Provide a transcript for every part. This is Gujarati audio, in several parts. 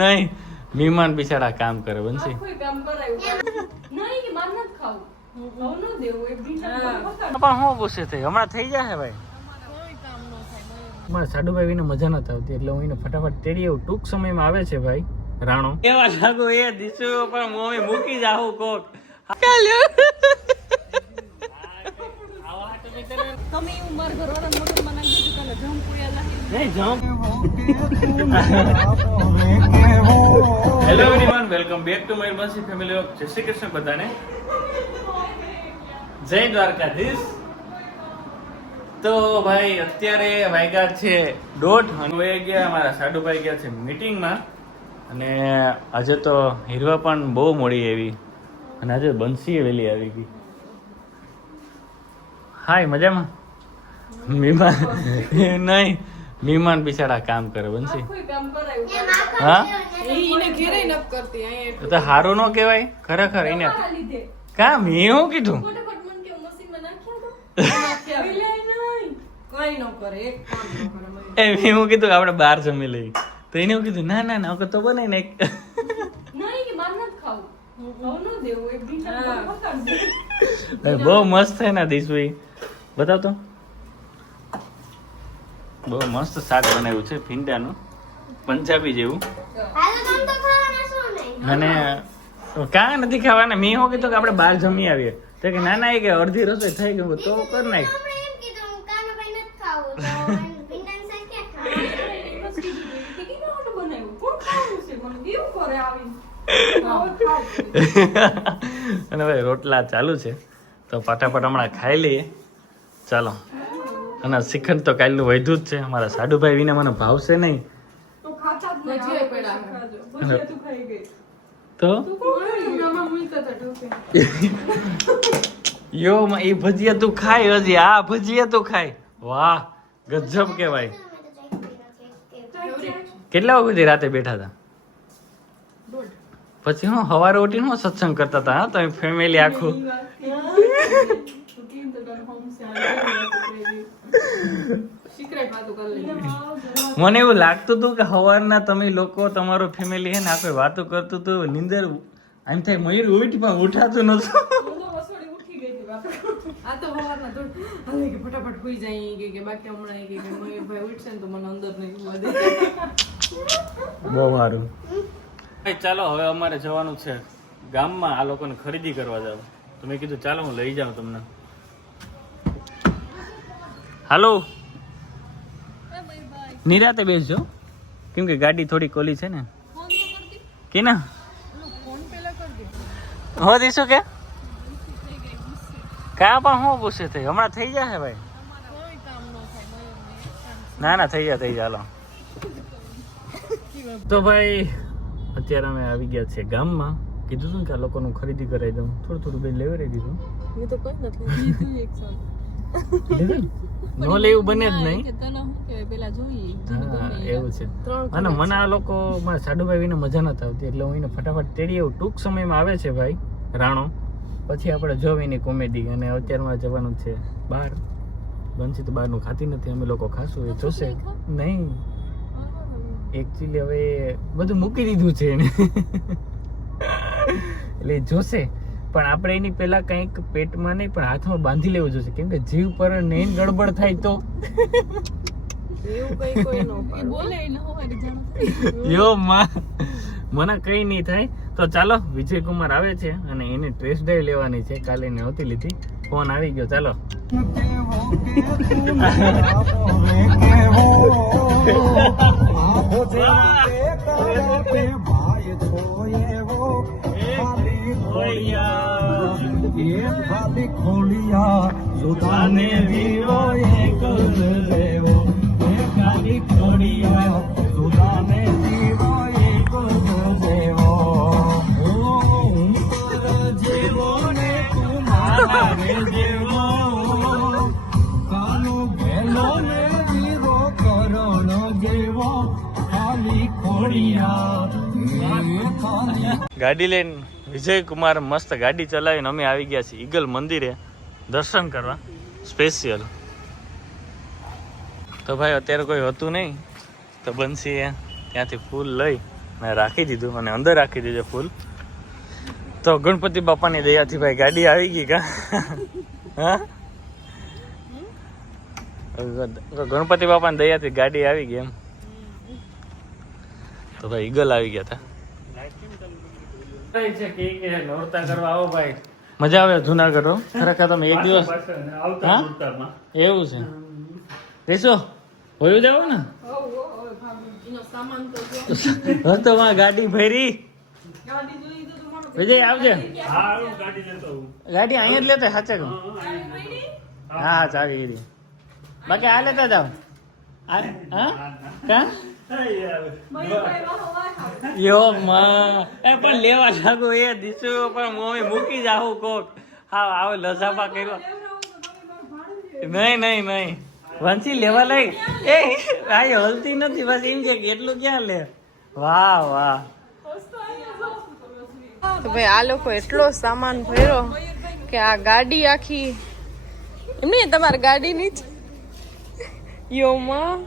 નહીં મહેમાન બિચારા કામ કરે બનશી. પણ હું પૂછે થઈ? હમણાં થઈ જાય ભાઈ. મારા સાડુભાઈ વિને મજા નથી આવતી એટલે હું એને ફટાફટ તેડી આવું. ટૂંક સમયમાં આવે છે ભાઈ રાણો. એવા લાગુ એ દિશુ પણ મમ્મી મૂકી જાઉં કોક. તમે એવું ઘરવાળા મોટર નાખી દીધું કાલે જમ પુયા નહીં jump hello everyone welcome back to my મસી family of Jai Shri Krishna બધાને. જય દ્વારકાધીશ. તો ભાઈ અત્યારે વાગ્યા છે દોઢ. અને ગયા મારા સાડુભાઈ ગયા છે મીટિંગમાં અને આજે તો હીરવા પણ બહુ મોડી આવી. અને આજે બંસી વેલી આવી ગઈ હાય મજામાં? મહેમાન નહીં મહેમાન બિચારા કામ કરે બંસી કોઈ કામ કરાયું હા? તો હારું ન કહેવાય ખરેખર એને. કામ મેં શું કીધું? ફટાફટ મને કેવું મશીનમાં નાખ્યા તો? નહીં. કઈ ન કરે એક કામ ન કરે મયુર. એ મેં હું કીધું આપણે બહાર જમી લઈ તો એને હું કીધું ના ના ના હવે તો બને ન બહુ મસ્ત છે ને દિશભાઈ. બતાવ તો બહુ મસ્ત શાક બનાવ્યું છે ભીંડાનું. પંજાબી જેવું. અને કાં નથી ખાવાના? મેં હું કીધું કે આપણે બહાર જમી આવીએ. તો કે ના ના એ કે અડધી રસોઈ થઈ ગયું તો કર નાખ. અને ભાઈ રોટલા ચાલુ છે. તો પાટાપટ હમણાં ખાઈ લઈએ. ચાલો. અને શ્રીખંડ તો કાલનું વધ્યું જ છે. અમારા સાડુભાઈ વિના મને ભાવશે નહીં. તો. યો માં એ ભજીયા તું ખાય હજી. આ ભજીયા તું ખાય. વાહ ગજબ કહેવાય. કેટલા વાગ્યાથી રાતે બેઠા હતા? પછી હું સવારે ઉઠીને હું સત્સંગ કરતા હતા હા તમે ફેમિલી આખું. મને એવું લાગતું હતું કે સવારના તમે લોકો તમારો ફેમિલી હે ને આપણે વાતો કરતું હતું નિંદર આમ થાય મયુર ઉઠ પણ ઉઠાતું નતું. આ તો સવારના તો હાલે કે ફટાફટ સુઈ જાય કે કે બાકી હમણાં કે કે મયુરભાઈ ઉઠશે ને તો મને અંદર નહીં સુવા દે બહુ સારું. ચાલો હવે અમારે જવાનું છે ગામમાં આ લોકોને ખરીદી કરવા જાવ. તો મેં કીધું ચાલો હું લઈ જાઉં તમને. હાલો. નિરાતે બેસજો. કેમ કે ગાડી થોડી કોલી છે ને. કે? ના હો દીશું કે કા પણ હું ગુસ્સે થઈ હમણાં થઈ જશે ભાઈ? ના ના થઈ જા થઈ જા હાલો. તો ભાઈ અત્યારે અમે આવી ગયા છે ગામમાં. કીધું હતું ને કે આ લોકોનું ખરીદી કરાવી દઉં. થોડું થોડું બેન લેવડાવી દીધું. મેં તો કોઈ નથી ન લેવું બને જ નહીં. કે તને શું કહેવાય પેલા જોઈએ. હા એવું છે. અને મને આ લોકો મારા સાડુભાઈ વિને મજા નથી આવતી એટલે હું એને ફટાફટ તેડી આવું. ટૂંક સમયમાં આવે છે ભાઈ રાણો. પછી આપણે જોવીની કોમેડી અને અત્યારમાં જવાનું છે બહાર બનશે તો બહારનું ખાતી નથી અમે લોકો ખાશું એ જોશે. નહીં. એકચ્યુઅલી હવે બધું મૂકી દીધું છે એને. એટલે એ જોશે. પણ આપણે એની પહેલા કંઈક પેટમાં નહીં પણ હાથમાં બાંધી લેવું જોઈએ કેમ કે જીવ પર નહીં ગડબડ થાય તો. એવું કઈ કોઈ નો બોલે એટલે હોવાય જાણો. યો માં મને કઈ નહીં થાય. તો ચાલો વિજય કુમાર આવે છે અને એને ટેસ્ટ ડ્રાઈવ લેવાની છે. કાલે એને નહોતી લીધી. ફોન આવી ગયો. ચાલો. સુદાને વીરો એક લેવો કાલી ખોડિયા સુદાને જીવો એક દેવો જીવો ને કુમાર જેવો. કાનો ભેલો ને વીરો કરણ જેવો. ખાલી ખાલી ગાડી લઈને વિજય કુમાર મસ્ત ગાડી ચલાવીને અમે આવી ગયા છીએ ઈગલ મંદિરે. દર્શન કરવા. સ્પેશિયલ તો ભાઈ, અત્યારે કોઈ હતું નહીં. તો બંસીએ ત્યાંથી ફૂલ લઈ મેં રાખી દીધું. અને અંદર રાખી દીધું ફૂલ. તો ગણપતિ બાપાની દયાથી ભાઈ ગાડી આવી ગઈ કા? હા? ગણપતિ બાપાની દયાથી ગાડી આવી ગઈ એમ. તો ભાઈ ઈગલ આવી ગયા હતા નોરતા કરવા આવો ભાઈ મજા આવે જુનાગઢ હો. ખરેખર તમે એક દિવસ એવું છે. રેસો હોયું જાવ ને. એનો તો જો બસ તો માં ગાડી તમારો વિજય આવજે. ગાડી અહીંયા જ લેતા સાચે હા ચાલી બાકી આ લેતા જાઓ. હા? હા યો માં એ પણ લેવા લાગુ એ દીસુ પણ મમ્મી મૂકી જાઉં કોક. હા આવો લસાપા કર્યો. નહીં નહીં નહીં. વંશી લેવા લઈ. એ આઈ હલતી નથી, બસ એમ છે કે એટલું ક્યાં લે? વાહ વાહ. તો ભાઈ, આ લોકો એટલો સામાન ભર્યો કે આ ગાડી આખી નહીં, તમારી ગાડી ની યો, માં.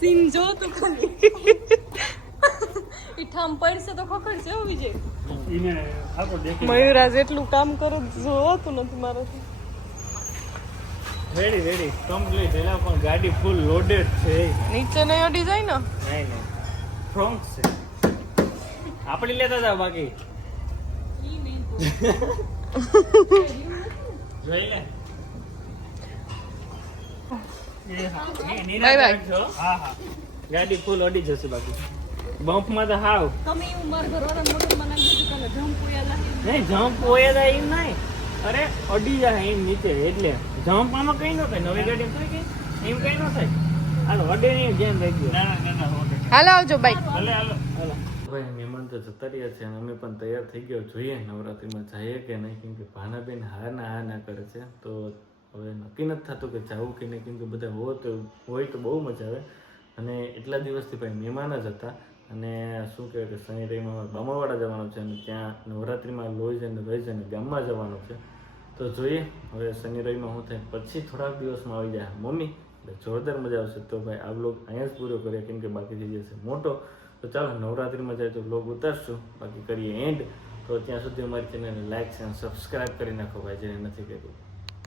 સીન જો તો ખાલી. ઈ ઠામ પડશે તો ખખડ છે વિજય. મયુરાજ એટલું કામ કરો જોતું નથી મારાથી. રેડી રેડી કમ્પ્લીટ એલા પણ ગાડી ફૂલ લોડેડ છે. નીચે નહીં અડી જાય ને? નહીં નહીં. ફ્રોન્ક છે. આપણી લેતા હતા બાકી. જોઈ લે. બાય હા હા. ગાડી ફૂલ અડી જશે બાકી. બમ્પમાં તો હાવ. તમે એવું મારા ઘરવાળા મોટરમાં નાખી દીધું કે જમ્પ ઓયા નહીં જમ્પ ઓયા એમ નહીં. અરે અડી જાય એમ નીચે એટલે. જમ્પ આમાં કઈ ન થાય. નવી ગાડી કે એમ કઈ ન થાય. હાલો અડે નહીં જેમ રહી ગયો. ના ના ના હાલો આવજો બાય ભલે હાલો હાલો. ભાઈ મહેમાન તો જતા રહ્યા છે અને અમે પણ તૈયાર થઈ ગયો. જોઈએ નવરાત્રિમાં જઈએ કે નહીં કેમ કે ભાનાબેન હા ના હા ના કરે છે. તો હવે નક્કી નથી થતું કે જવું કે નહીં, કેમ કે બધા હોય તો હોય તો બહુ મજા આવે. અને એટલા દિવસથી ભાઈ મહેમાન જ હતા. અને શું કહેવાય કે શનિ રવિમાં બામાવાડા જવાનું છે અને ત્યાં નવરાત્રિમાં લોહી અને રહી અને ગામમાં જવાનું છે. તો જોઈએ, હવે શનિ રવિમાં શું થાય, પછી થોડાક દિવસમાં આવી જાય. મમ્મી, એટલે જોરદાર મજા આવશે. તો ભાઈ આ બ્લોગ અહીંયા જ પૂરો કરીએ, કેમ કે બાકી થઈ જશે મોટો. તો ચાલો, નવરાત્રિમાં જાય તો બ્લોગ ઉતારશું. બાકી કરીએ એન્ડ તો ત્યાં સુધી અમારી ચેનલને લાઇક અને સબસ્ક્રાઈબ કરી નાખો ભાઈ, જેને નથી કર્યું.